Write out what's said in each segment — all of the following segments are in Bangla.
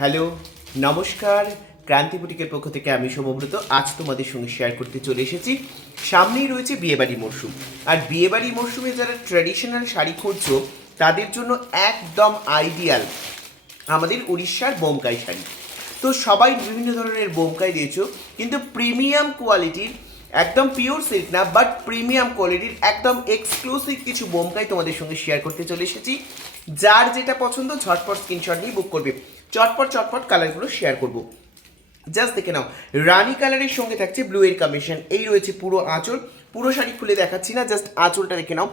হ্যালো, নমস্কার। ক্রান্তি বুটিকের পক্ষ থেকে আমি সৌম্যব্রত আজ তোমাদের সঙ্গে শেয়ার করতে চলে এসেছি। সামনেই রয়েছে বিয়েবাড়ি মরশুম, আর বিয়েবাড়ি মরশুমে যারা ট্র্যাডিশনাল শাড়ি খুঁজছো তাদের জন্য একদম আইডিয়াল আমাদের উড়িষ্যার বোমকাই শাড়ি। তো সবাই বিভিন্ন ধরনের বোমকাই দিয়েছো, কিন্তু প্রিমিয়াম কোয়ালিটির, একদম পিওর সিল্ক না বাট প্রিমিয়াম কোয়ালিটির একদম এক্সক্লুসিভ কিছু বোমকাই তোমাদের সঙ্গে শেয়ার করতে চলে এসেছি। যার যেটা পছন্দ ঝটপট স্ক্রিনশট নিয়ে বুক করবে। চটপট চটপট কালারগুলো শেয়ার করবো। জাস্ট দেখে নাও, রানী কালারের সঙ্গে থাকছে ব্লু এর কম্বিনেশন। এই রয়েছে পুরো আঁচল, পুরো শাড়ি খুলে দেখাচ্ছি না, জাস্ট আঁচলটা দেখে নাও।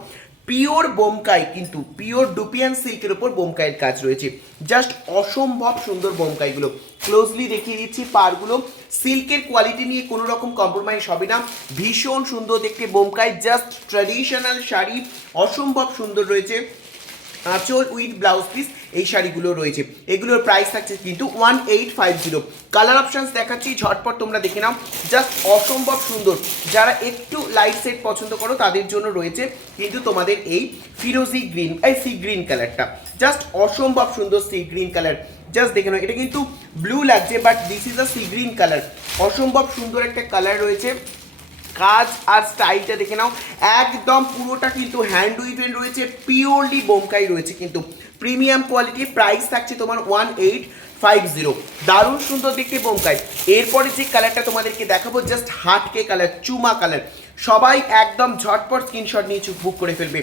পিওর বোমকাই, কিন্তু পিওর ডুপিয়ান সিল্কের ওপর বোমকাইয়ের কাজ রয়েছে। জাস্ট অসম্ভব সুন্দর বোমকাইগুলো ক্লোজলি দেখিয়ে দিচ্ছি। পারগুলো সিল্কের কোয়ালিটি নিয়ে কোনো রকম কম্প্রোমাইজ হবে না, ভীষণ সুন্দর দেখতে বোমকাই। জাস্ট ট্র্যাডিশনাল শাড়ি, অসম্ভব সুন্দর রয়েছে। আঁচল উইথ ব্লাউজ পিস এই শাড়িগুলো রয়েছে। এগুলোর প্রাইস থাকছে কিন্তু 1850। কালার অপশানস দেখাচ্ছি, ঝটপট তোমরা দেখে নাও। জাস্ট অসম্ভব সুন্দর। যারা একটু লাইট সেট পছন্দ করো তাদের জন্য রয়েছে কিন্তু তোমাদের এই ফিরোজি গ্রিন, এই সি গ্রিন কালারটা জাস্ট অসম্ভব সুন্দর। সি গ্রিন কালার জাস্ট দেখে নাও, এটা কিন্তু ব্লু লাগছে but this is a sea green colour. অসম্ভব সুন্দর একটা কালার রয়েছে। কাজ আর স্টাইলটা দেখে নাও, একদম পুরোটা কিন্তু হ্যান্ড উইভেন রয়েছে, পিওরলি বোমকাই রয়েছে কিন্তু প্রিমিয়াম কোয়ালিটি। প্রাইস থাকছে তোমার 1850। দারুণ সুন্দর দেখতে বোমকাই। এরপরে যে কালারটা তোমাদেরকে দেখাবো জাস্ট হাটকে কালার, চুমা কালার। সবাই একদম ঝটপট স্ক্রিনশট নিয়ে বুক করে ফেলবে।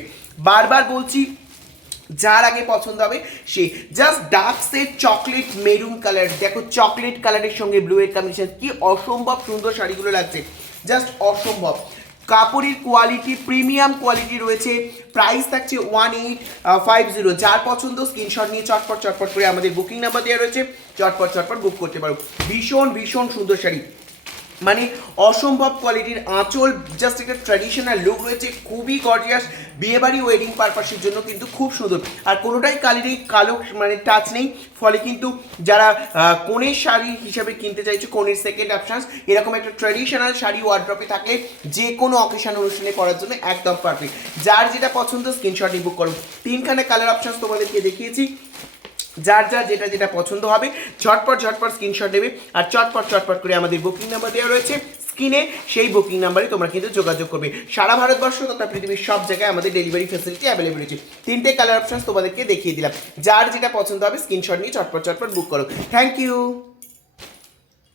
বারবার বলছি, যার আগে পছন্দ হবে সে। Just dark set chocolate maroon colour, দেখো চকলেট কালারের সঙ্গে ব্লু এর কম্বিনেশন, কি অসম্ভব সুন্দর শাড়িগুলো লাগছে, জাস্ট অসম্ভব। কাপড়ের কোয়ালিটি প্রিমিয়াম কোয়ালিটি রয়েছে। প্রাইস থাকছে 1850। যার পছন্দ স্ক্রিনশট নিয়ে চটপট চটপট করে আমাদের বুকিং নাম্বার দেওয়া রয়েছে, চটপট চটপট বুক করতে পারো। ভীষণ ভীষণ সুন্দর শাড়ি, মানে অসম্ভব কোয়ালিটির আঁচল, জাস্ট একটা ট্র্যাডিশনাল লুক রয়েছে, খুবই গর্জিয়াস। বিয়েবাড়ি ওয়েডিং পারপাসের জন্য কিন্তু খুব সুন্দর। আর কোনোটাই কালির কালো মানে টাচ নেই, ফলে কিন্তু যারা কনের শাড়ি হিসাবে কিনতে চাইছো, কনের সেকেন্ড অপশানস, এরকম একটা ট্র্যাডিশনাল শাড়ি ওয়ার্ড্রপে থাকলে যে কোনো অকেশন অনুষ্ঠানে পরার জন্য একদম পারফেক্ট। যার যেটা পছন্দ স্ক্রিনশট বুক করো। তিনখানে কালার অপশানস তোমাদেরকে দেখিয়েছি, যার যার যেটা যেটা পছন্দ হবে ঝটপট ঝটপট স্ক্রিনশট নেবে আর চটপট চটপট করে আমাদের বুকিং নাম্বার দেওয়া রয়েছে স্ক্রিনে, সেই বুকিং নাম্বারে তোমরা কিন্তু যোগাযোগ করবে। সারা ভারতবর্ষ তথা পৃথিবীর সব জায়গায় আমাদের ডেলিভারি ফ্যাসিলিটি অ্যাভেলেবল রয়েছে। তিনটে কালার অপশানস তোমাদেরকে দেখিয়ে দিলাম, যার যেটা পছন্দ হবে স্ক্রিনশট নিয়ে চটপট চটপট বুক করো। Thank you.